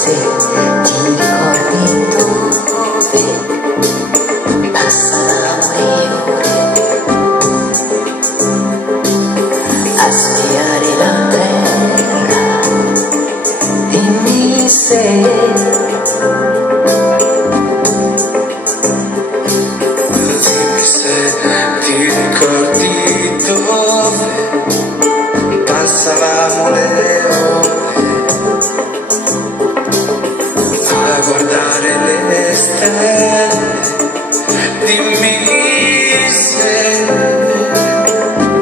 se ti ricordi dove passavamo le ore a spiare la terra. Dimmi se ti ricordi dove passavamo le ore a guardare le stelle. Dimmi se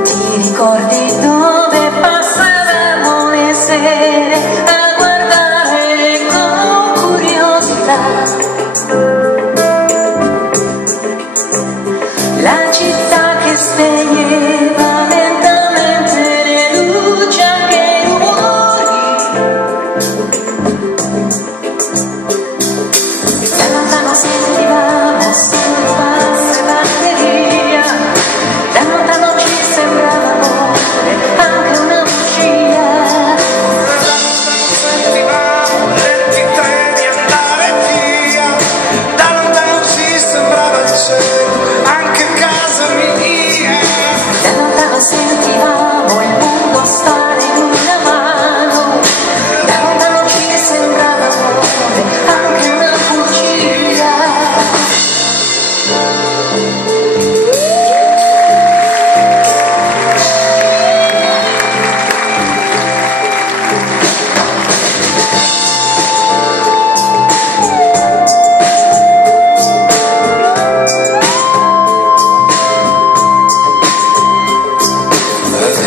ti ricordi dove passavamo le sere a guardare con curiosità la città che spegneva lentamente le luci, anche i rumori. Da lontano sentivamo solo basse batteria, da lontano ci sembrava amore, anche una bugia. da lontano sentivamo lenti treni andare via, da lontano ci sembrava il cielo, anche casa mia. Da lontano sentivamo il mondo stare in una mano, da lontano ci sembrava amore, anche una bugia.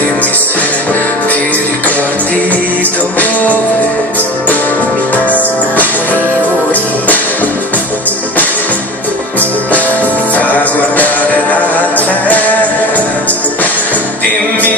Dimmi se ti ricordi dove Passavamo le ore a guardare la terra. Dimmi